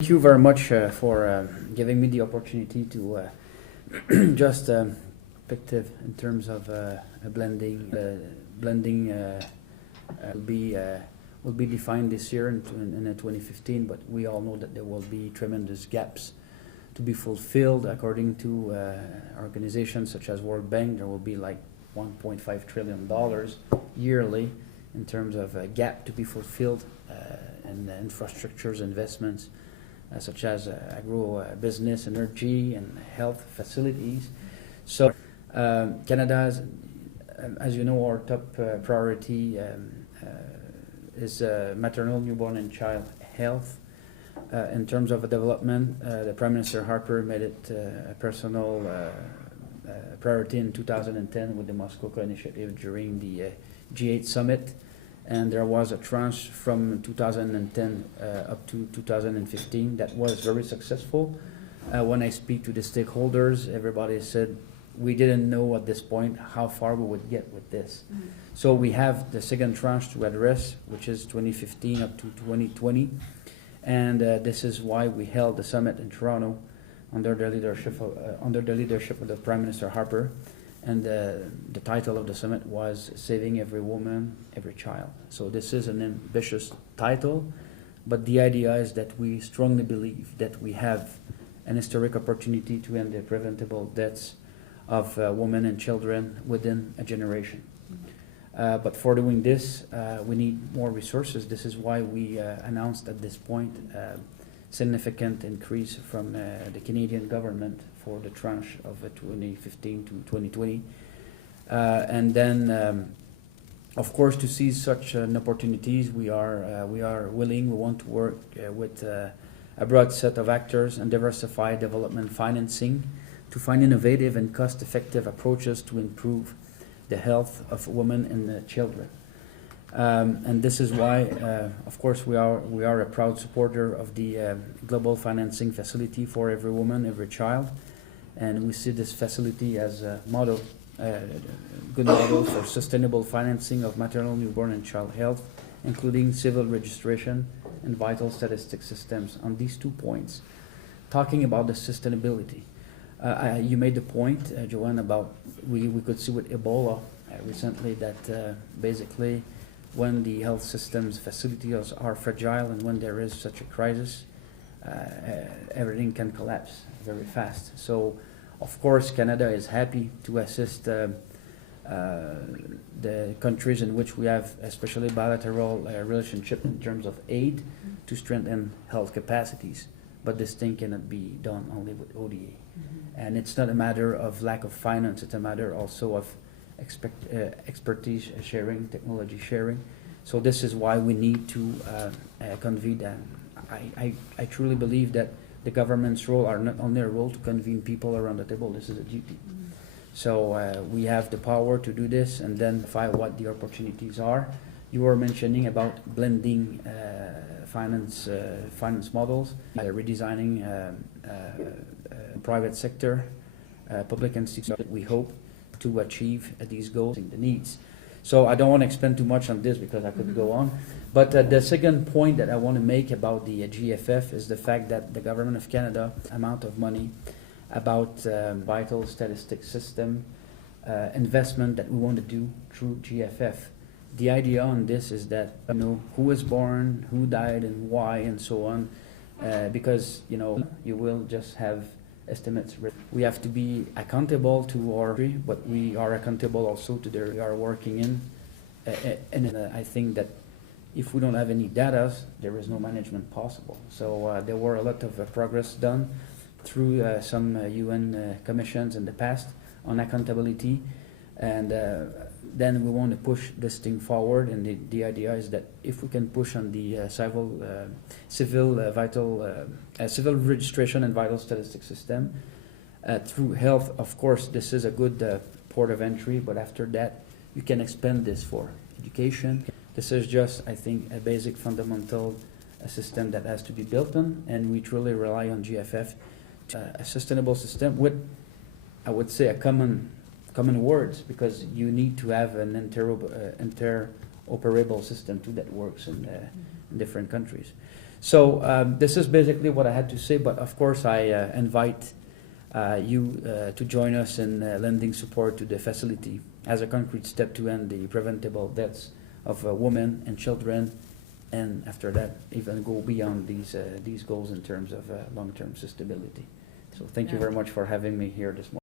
Thank you very much for giving me the opportunity to just perspective in terms of blending. Blending will be defined this year in 2015, but we all know that there will be tremendous gaps to be fulfilled. According to organizations such as World Bank, there will be like $1.5 trillion yearly in terms of a gap to be fulfilled in infrastructures investments. Such as agro-business, energy, and health facilities. So Canada's, as you know, our top priority is maternal, newborn, and child health. In terms of development, the Prime Minister Harper made it a personal priority in 2010 with the Moscow initiative during the G8 summit. And there was a tranche from 2010 up to 2015 that was very successful. When I speak to the stakeholders, everybody said we didn't know at this point how far we would get with this. So we have the second tranche to address, which is 2015 up to 2020. And this is why we held the summit in Toronto under the leadership of the Prime Minister Harper. And the title of the summit was Saving Every Woman, Every Child. So this is an ambitious title, but the idea is that we strongly believe that we have an historic opportunity to end the preventable deaths of women and children within a generation. But for doing this, we need more resources. This is why we announced at this point significant increase from the Canadian government for the tranche of 2015 to 2020. And then, of course, to seize such opportunities, we are willing, we want to work with a broad set of actors and diversify development financing to find innovative and cost-effective approaches to improve the health of women and children. And this is why, of course, we are a proud supporter of the Global Financing Facility for Every Woman, Every Child, and we see this facility as a model, good model for sustainable financing of maternal, newborn, and child health, including civil registration and vital statistic systems. On these 2 points, talking about the sustainability, you made the point, Joanne, about we could see with Ebola recently that basically, when the health systems facilities are fragile and when there is such a crisis, everything can collapse very fast. So, of course, Canada is happy to assist the countries in which we have especially bilateral relationship in terms of aid to strengthen health capacities. But this thing cannot be done only with ODA. And it's not a matter of lack of finance, it's a matter also of expertise sharing, technology sharing. So this is why we need to convene. I truly believe that the government's role are not only a role to convene people around the table, this is a duty. So we have the power to do this and then find what the opportunities are. You were mentioning about blending finance models, redesigning private sector, public institutions. We hope to achieve these goals and the needs. So I don't want to expand too much on this because I could go on. But the second point that I want to make about the GFF is the fact that the Government of Canada amount of money about vital statistic system investment that we want to do through GFF. The idea on this is that you know who was born, who died, and why, and so on, because you know you will just have estimates. We have to be accountable to our country, but we are accountable also to the we are working in. And I think that if we don't have any data, there is no management possible. So there were a lot of progress done through some UN commissions in the past on accountability, and then we want to push this thing forward. And the idea is that if we can push on the civil registration and vital statistic system through health, of course, this is a good port of entry. But after that, you can expand this for education. This is just, I think, a basic fundamental system that has to be built on, and we truly rely on GFF, a sustainable system with, I would say, a common words, because you need to have an interoperable system too that works in different countries. So this is basically what I had to say, but of course I invite you to join us in lending support to the facility as a concrete step to end the preventable deaths of women and children, and after that even go beyond these goals in terms of long-term sustainability. So thank you very much for having me here this morning.